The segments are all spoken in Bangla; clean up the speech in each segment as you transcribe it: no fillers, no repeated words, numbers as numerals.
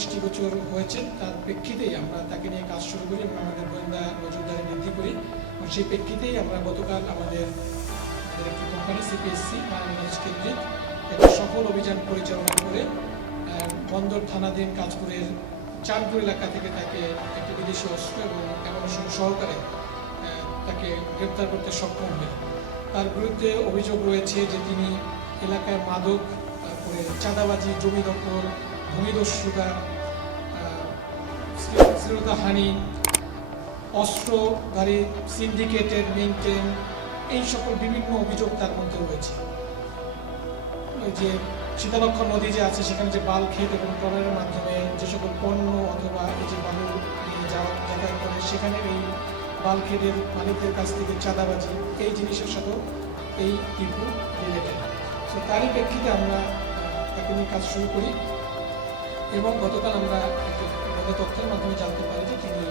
দৃষ্টিগোচর হয়েছেন, তার প্রেক্ষিতেই আমরা তাকে নিয়ে কাজ শুরু করি এবং আমাদের গোয়েন্দা নজরদারি বৃদ্ধি করি। এবং সেই প্রেক্ষিতেই আমরা গতকাল আমাদের একটি কোম্পানি সিপিএসসি নারায়ণগঞ্জ কেন্দ্রিক একটা সফল অভিযান পরিচালনা করে বন্দর থানাধীন কাজপুরের চাঁদপুর এলাকা থেকে তাকে একটি বিদেশি অস্ত্র এবং অ্যামুনিশন সহকারে তাকে গ্রেপ্তার করতে সক্ষম হয়। তার বিরুদ্ধে অভিযোগ রয়েছে যে তিনি এলাকায় মাদক, তারপরে চাঁদাবাজি, জমি দখল, ভূমিদস্যুতা, শ্লীলতাহানি, অস্ত্রধারী সিন্ডিকেটের মেইনটেন, এই সকল বিভিন্ন অভিযোগ তার মধ্যে রয়েছে। ওই যে শীতলক্ষ্যা নদী যে আছে, সেখানে যে বালক্ষেত এবং ট্রলারের মাধ্যমে যে সকল পণ্য অথবা এই যে বালু নিয়ে যাতায়াত করে, সেখানে এই বালক্ষেতের মালিকদের কাছ থেকে চাঁদাবাজি, এই জিনিসের সাথেও এই টিপু রিলেটেড। সো তারই প্রেক্ষিতে আমরা তাকে নিয়ে কাজ শুরু করি এবং গতকাল আমরা একটি তথ্যের মাধ্যমে জানতে পারি যে তিনি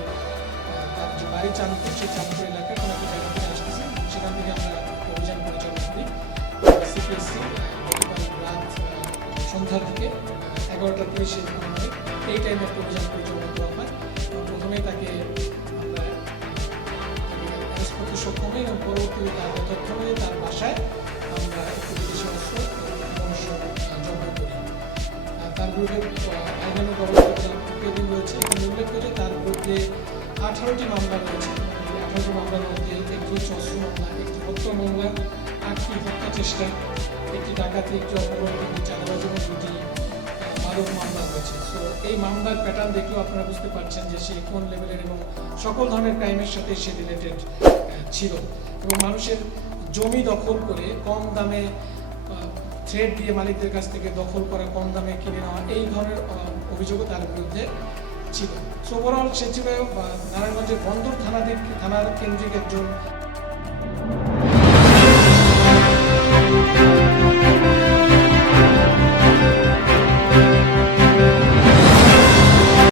তার যে বাড়ি চাঁদপুর, সেই চাঁদপুর এলাকায় কোনো একটা জায়গা থেকে আসতেছেন। সেখান থেকে আমরা অভিযান পরিচালনা করি। সিপিএসসি গতকাল রাত সন্ধ্যার দিকে 11টা 30 এই টাইমে একটা অভিযান পরিচালনা করা হয়। প্রথমে তাকে আমরা অ্যারেস্ট করতে সক্ষম হই এবং পরবর্তীতে তার তথ্য হয়ে তার বাসায় আমরা একটি বিদেশি অস্ত্র জব্দ করি। তার বিরুদ্ধে আইনানুগ ব্যবস্থা রয়েছে। এখানে উল্লেখ করে তার বিরুদ্ধে 18টি মামলা রয়েছে। 18টি মামলার মধ্যে একটি হচ্ছে অস্ত্র মামলা, একটি হত্যা মামলা, 8টি হত্যা চেষ্টা, একটি ডাকাতি, একটি অপহরণ, একটি চাঁদাবাজি এবং 2টি মাদক মামলা রয়েছে। সো এই মামলার প্যাটার্ন দেখলেও আপনারা বুঝতে পারছেন যে সে কোন লেভেলের এবং সকল ধরনের ক্রাইমের সাথে সে রিলেটেড ছিল। এবং মানুষের জমি দখল করে কম দামে থ্রেড দিয়ে মালিকদের কাছ থেকে দখল করা, কম দামে কিনে নেওয়া, এই ধরনের অভিযোগও তার বিরুদ্ধে ছিল। সো ওভারঅল সে ছিল নারায়ণগঞ্জের বন্দর থানার কেন্দ্রিক একজন